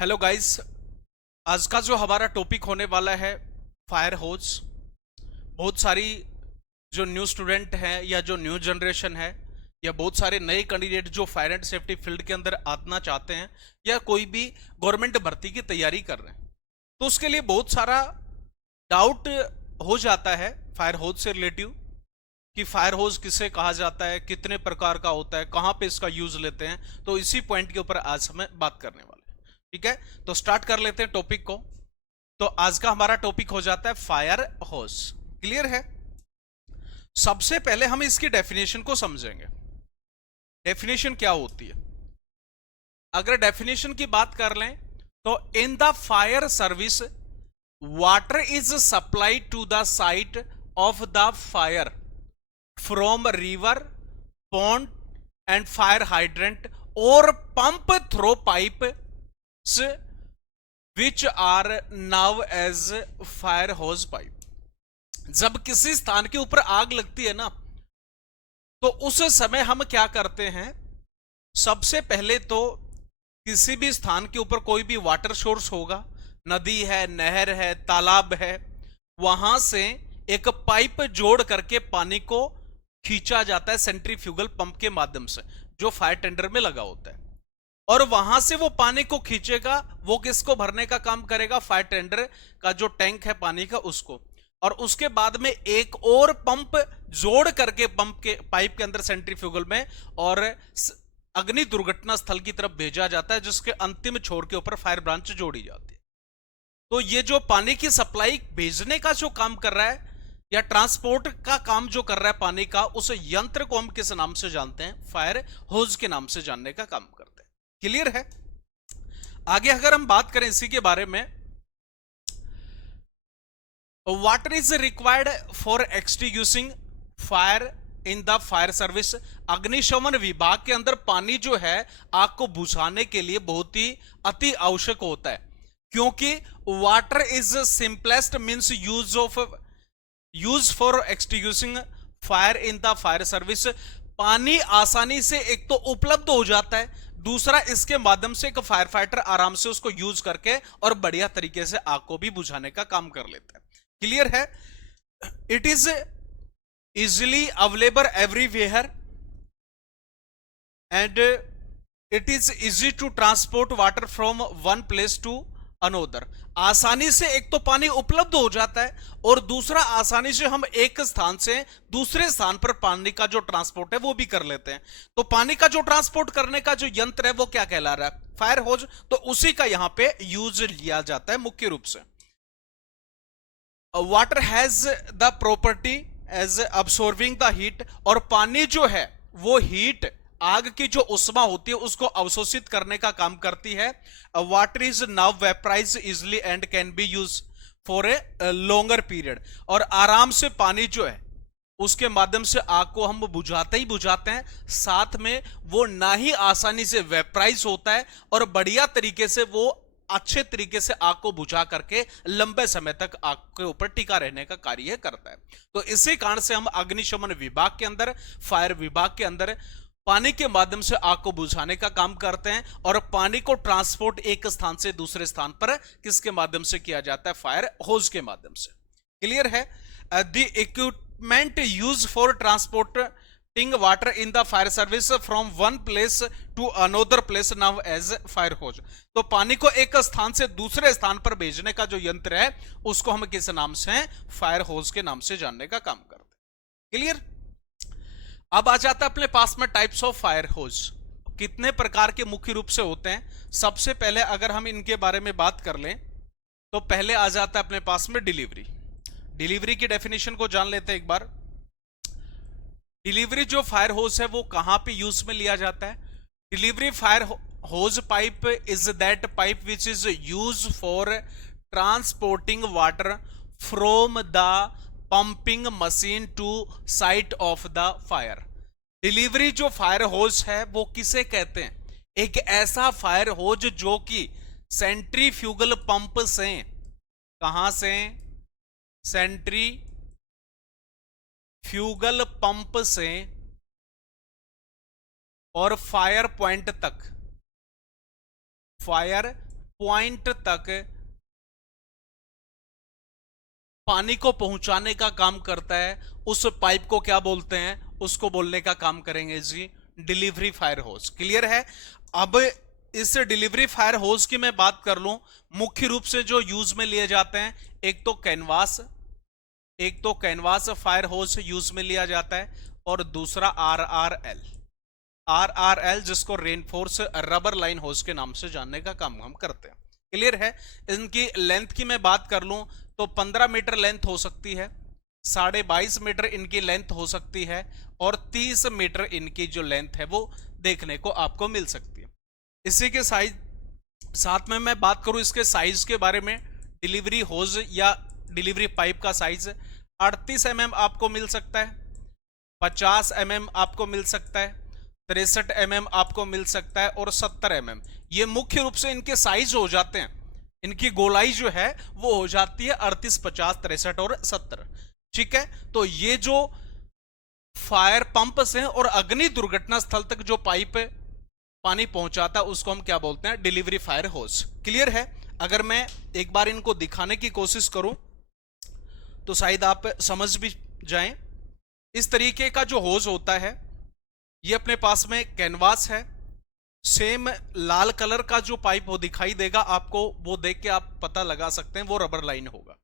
Hello guys. आज का जो हमारा टॉपिक होने वाला है फायर होज। बहुत सारी जो न्यू स्टूडेंट हैं या जो न्यू जनरेशन है या बहुत सारे नए कैंडिडेट जो फायर एंड सेफ्टी फील्ड के अंदर आना चाहते हैं या कोई भी गवर्नमेंट भर्ती की तैयारी कर रहे हैं, तो उसके लिए बहुत सारा डाउट हो जाता है फायर होज से रिलेटिव कि फायर होज किसे कहा जाता है, कितने प्रकार का होता है, कहाँ पे इसका यूज लेते हैं। तो इसी पॉइंट के ऊपर आज हमें बात करने वाले हैं। ठीक है, तो स्टार्ट कर लेते हैं टॉपिक को। तो आज का हमारा टॉपिक हो जाता है फायर होज। क्लियर है? सबसे पहले हम इसकी डेफिनेशन को समझेंगे। डेफिनेशन क्या होती है? अगर डेफिनेशन की बात कर लें तो in the fire service water is supplied to the site of the fire from river, pond and fire hydrant or pump through pipes which are now as fire hose pipe। जब किसी स्थान के ऊपर आग लगती है ना, तो उस समय हम क्या करते हैं? सबसे पहले तो किसी भी स्थान के ऊपर कोई भी वाटर सोर्स होगा, नदी है, नहर है, तालाब है, वहां से एक पाइप जोड़ करके पानी को खींचा जाता है सेंट्रीफ्यूगल पंप के माध्यम से, जो फायर टेंडर में लगा होता है। और वहां से वो पानी को खींचेगा, वो किसको भरने का काम करेगा? फायर टेंडर का जो टैंक है पानी का, उसको। और उसके बाद में एक और पंप जोड़ करके पंप के पाइप के अंदर सेंट्रीफ्यूगल में और अग्नि दुर्घटना स्थल की तरफ भेजा जाता है, जिसके अंतिम छोर के ऊपर फायर ब्रांच जोड़ी जाती है। तो ये जो पानी की सप्लाई भेजने का जो काम कर रहा है या ट्रांसपोर्ट का काम जो कर रहा है पानी का, उस यंत्र को हम किस नाम से जानते हैं? फायर होज के नाम से जानने का काम करते हैं। क्लियर है? आगे अगर हम बात करें इसी के बारे में, water is required for extinguishing fire in the fire service. अग्निशमन विभाग के अंदर पानी जो है आग को बुझाने के लिए बहुत ही अति आवश्यक होता है, क्योंकि water is simplest means use for extinguishing fire in the fire service. पानी आसानी से एक तो उपलब्ध हो जाता है, दूसरा इसके माध्यम से एक फायर फाइटर आराम से उसको यूज करके और बढ़िया तरीके से आग को भी बुझाने का काम कर लेता है। क्लियर है? It is easily available everywhere and it is easy to transport water from one place to another. आसानी से एक तो पानी उपलब्ध हो जाता है और दूसरा आसानी से हम एक स्थान से दूसरे स्थान पर पानी का जो ट्रांसपोर्ट है वो भी कर लेते हैं। तो पानी का जो ट्रांसपोर्ट करने का जो यंत्र है वो क्या कहला रहा है? Fire hose. तो उसी का यहां पे यूज लिया जाता है मुख्य रूप से। Water has the property as absorbing the heat. और पानी जो है वो हीट, आग की जो उष्मा होती है उसको अवशोषित करने का काम करती है। Water is now vaporise easily and can be use for a longer period. और आराम से पानी जो है उसके माध्यम से आग को हम बुझाते ही बुझाते हैं, साथ में वो ना ही आसानी से वेपराइज होता है और बढ़िया तरीके से वो अच्छे तरीके से आग को बुझा करके लंबे समय तक आग के ऊपर टिका रहने का कार्य करता है। तो इसी कारण से हम अग्निशमन विभाग के अंदर, फायर विभाग के अंदर पानी के माध्यम से आग को बुझाने का काम करते हैं और पानी को ट्रांसपोर्ट एक स्थान से दूसरे स्थान पर किसके माध्यम से किया जाता है? फायर होज के माध्यम से। क्लियर है? The equipment use for transporting water in the fire service from one place to another place known as fire hose. तो पानी को एक स्थान से दूसरे स्थान पर भेजने का जो यंत्र है उसको हम किस नाम से? फायर होज के नाम से जानने का काम करते हैं। क्लियर? अब आ जाता है अपने पास में टाइप्स ऑफ फायर होज। कितने प्रकार के मुख्य रूप से होते हैं? सबसे पहले अगर हम इनके बारे में बात कर लें तो पहले आ जाता है अपने पास में डिलीवरी। डिलीवरी की डेफिनेशन को जान लेते हैं एक बार। डिलीवरी जो फायर होज है वो कहां पे यूज में लिया जाता है? Delivery fire hose pipe is that pipe which is use for transporting water from the pumping machine to site of the fire. Delivery जो फायर होज है वो किसे कहते हैं? एक ऐसा फायर होज जो कि सेंट्रीफ्यूगल पंप से, कहां से? सेंट्रीफ्यूगल पंप से और फायर पॉइंट तक पानी को पहुंचाने का काम करता है, उस पाइप को क्या बोलते हैं, उसको बोलने का काम करेंगे जी डिलीवरी फायर होज। क्लियर है। अब इस डिलीवरी फायर होज की मैं बात कर लूं, मुख्य रूप से जो यूज में लिए जाते हैं, एक तो कैनवास फायर होज यूज में लिया जाता है, और दूसरा आरआरएल जिसको रेनफोर्स रबर लाइन होज के नाम से जानने का काम हम करते हैं। क्लियर है। इनकी लेंथ की मैं बात कर लूं तो 15 मीटर लेंथ हो सकती है, 22.5 मीटर इनकी लेंथ हो सकती है, और 30 मीटर इनकी जो लेंथ है वो देखने को आपको मिल सकती है। इसी के साथ में मैं बात करूं इसके साइज के बारे में, डिलीवरी होज या डिलीवरी पाइप का साइज 38 mm आपको मिल सकता है, 50 mm आपको मिल सकता है, 63 mm आपको मिल सकता है, और 70 mm। ये मुख्य रूप से इनके साइज हो जाते हैं। इनकी गोलाई जो है वो हो जाती है 38, 50, 63 और 70। ठीक है। तो ये जो फायर पंप से और अग्नि दुर्घटना स्थल तक जो पाइप पानी पहुंचाता है उसको हम क्या बोलते हैं, डिलीवरी फायर होज। क्लियर है। अगर मैं एक बार इनको दिखाने की कोशिश करूं तो शायद आप समझ भी जाएं। इस तरीके का जो होज होता है, ये अपने पास में कैनवास है, सेम लाल कलर का जो पाइप वो दिखाई देगा आपको, वो देख के आप पता लगा सकते हैं वो रबर लाइन होगा,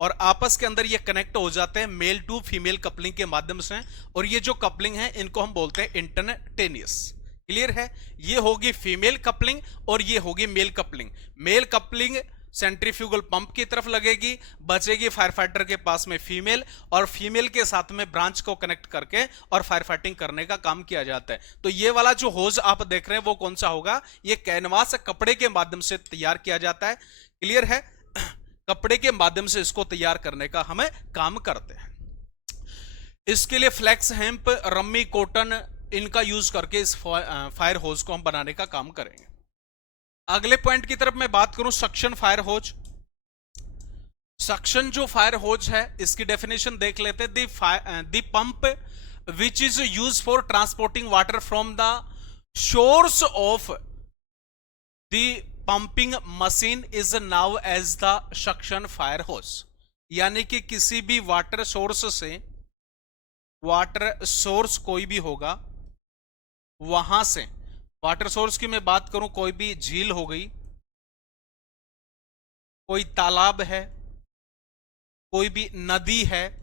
और आपस के अंदर ये कनेक्ट हो जाते हैं मेल टू फीमेल कपलिंग के माध्यम से, और ये जो कपलिंग है इनको हम बोलते हैं इंटरटेनियस। क्लियर है। ये होगी फीमेल कपलिंग और ये होगी mail coupling. Mail coupling centrifugal pump की तरफ लगेगी, बचेगी फायर फाइटर के पास में फीमेल, और फीमेल के साथ में ब्रांच को कनेक्ट करके और फायर फाइटिंग करने का काम किया जाता है। तो ये वाला जो होज आप देख रहे हैं वो कौन सा होगा, ये कैनवास कपड़े के माध्यम से तैयार किया जाता है। क्लियर है। कपड़े के माध्यम से इसको तैयार करने का हमें काम करते हैं। इसके लिए फ्लेक्स, हेम्प, रम्मी, कॉटन इनका यूज करके इस फायर होज को हम बनाने का काम करेंगे। अगले पॉइंट की तरफ मैं बात करूं, सक्शन फायर होज। सक्शन जो फायर होज है इसकी डेफिनेशन देख लेते हैं। The pump which is use for transporting water from the source of the pumping machine is now as the suction fire hose. यानी कि किसी भी वाटर सोर्स से, वाटर सोर्स कोई भी होगा, वहां से, वाटर सोर्स की मैं बात करूं, कोई भी झील हो गई, कोई तालाब है, कोई भी नदी है,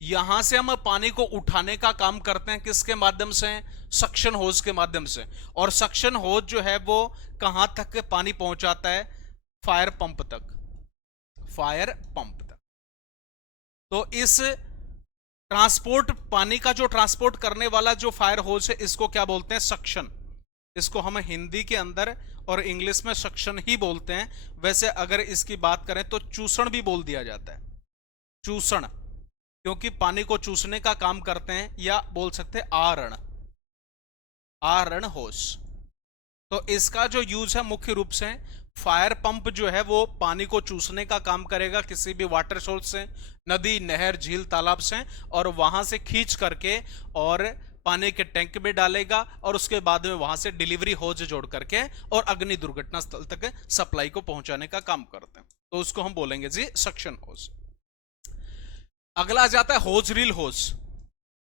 यहां से हम पानी को उठाने का काम करते हैं किसके माध्यम से, सक्शन होज के माध्यम से। और सक्शन होज जो है वो कहां तक पानी पहुंचाता है, फायर पंप तक, फायर पंप तक। तो इस ट्रांसपोर्ट, पानी का जो ट्रांसपोर्ट करने वाला जो फायर होज है इसको क्या बोलते हैं, सक्शन। इसको हम हिंदी के अंदर और इंग्लिश में सक्शन ही बोलते हैं। वैसे अगर इसकी बात करें तो चूसण भी बोल दिया जाता है, चूसण, क्योंकि पानी को चूसने का काम करते हैं, या बोल सकते हैं आरण होज। तो इसका जो यूज है मुख्य रूप से फायर पंप जो है वो पानी को चूसने का काम करेगा किसी भी वाटर सोर्स से, नदी, नहर, झील, तालाब से, और वहां से खींच करके और पानी के टैंक में डालेगा, और उसके बाद में वहां से डिलीवरी होज जोड़ करके और अग्नि दुर्घटना स्थल तक सप्लाई को पहुंचाने का काम करते हैं। तो उसको हम बोलेंगे जी सक्शन होज। अगला आ जाता है होज रील होज।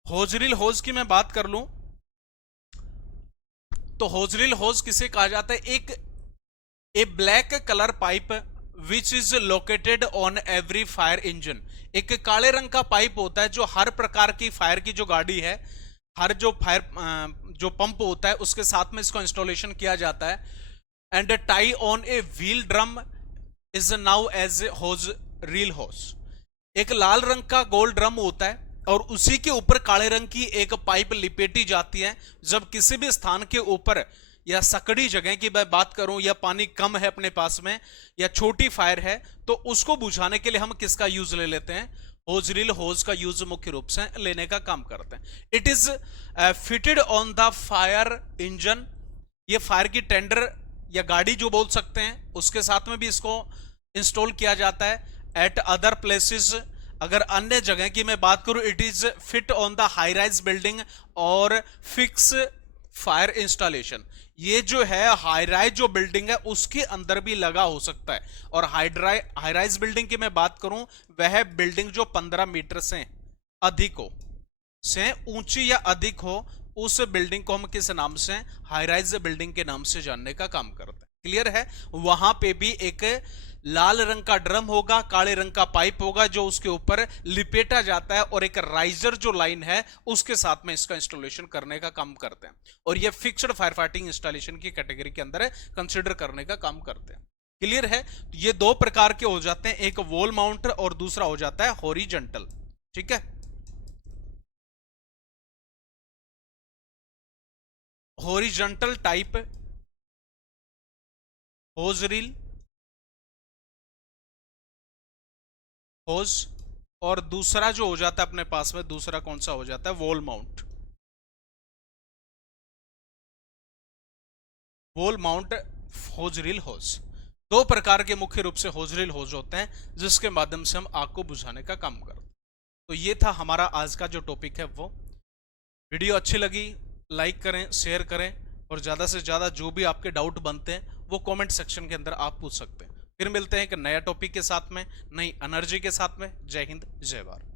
होज रील होज की मैं बात कर लूं तो होज रील होज किसे कहा जाता है, एक a black colour pipe which is located on every fire engine. एक काले रंग का पाइप होता है जो हर प्रकार की फायर की जो गाड़ी है, हर जो फायर जो पंप होता है उसके साथ में इसको इंस्टॉलेशन किया जाता है। And tie on a wheel drum is now as hose reel hose. एक लाल रंग का गोल ड्रम होता है और उसी के ऊपर काले रंग की एक पाइप लिपेटी जाती है। जब किसी भी स्थान के ऊपर या सकड़ी जगह की मैं बात करूं, या पानी कम है अपने पास में, या छोटी फायर है, तो उसको बुझाने के लिए हम किसका यूज ले लेते हैं, होज रील होज का यूज मुख्य रूप से लेने का काम करते हैं। It is fitted on the fire engine. ये फायर की टेंडर या गाड़ी जो बोल सकते हैं उसके साथ में भी इसको इंस्टॉल किया जाता है। एट अदर प्लेसेस, अगर अन्य जगह की मैं बात करूं, it is fit on the high rise building और फिक्स फायर इंस्टॉलेशन। ये जो है हाई राइज जो बिल्डिंग है उसके अंदर भी लगा हो सकता है। और हाई राइज बिल्डिंग की मैं बात करूं, वह बिल्डिंग जो 15 मीटर से अधिक हो, से ऊंची या अधिक हो, उस बिल्डिंग को हम किस नाम से, हाई राइज बिल्डिंग के नाम से जानने का काम करते हैं। क्लियर है? वहां पे भी एक लाल रंग का ड्रम होगा, काले रंग का पाइप होगा जो उसके ऊपर लिपेटा जाता है, और एक राइजर जो लाइन है उसके साथ में इसका इंस्टॉलेशन करने का काम करते हैं। और ये फिक्स्ड फायर फाइटिंग इंस्टॉलेशन की कैटेगरी के अंदर कंसिडर करने का काम करते हैं। क्लियर है? ये दो प्रकार के हो जाते हैं, एक वॉल माउंट और दूसरा हो जाता है हॉरिजॉन्टल। ठीक है? हॉरिजॉन्टल टाइप होज रील, होज, और दूसरा जो हो जाता है अपने पास में, दूसरा कौन सा हो जाता है, वॉल माउंट। वॉल माउंट होज रील होज, दो प्रकार के मुख्य रूप से होज रील होज होते हैं जिसके माध्यम से हम आग को बुझाने का काम करते हैं। तो ये था हमारा आज का जो टॉपिक है वो। वीडियो अच्छी लगी लाइक करें, शेयर करें, और ज़्यादा से ज़्यादा जो भी आपके डाउट बनते हैं वो कमेंट सेक्शन के अंदर आप पूछ सकते हैं। फिर मिलते हैं एक नया टॉपिक के साथ में, नई एनर्जी के साथ में। जय हिंद, जय भारत।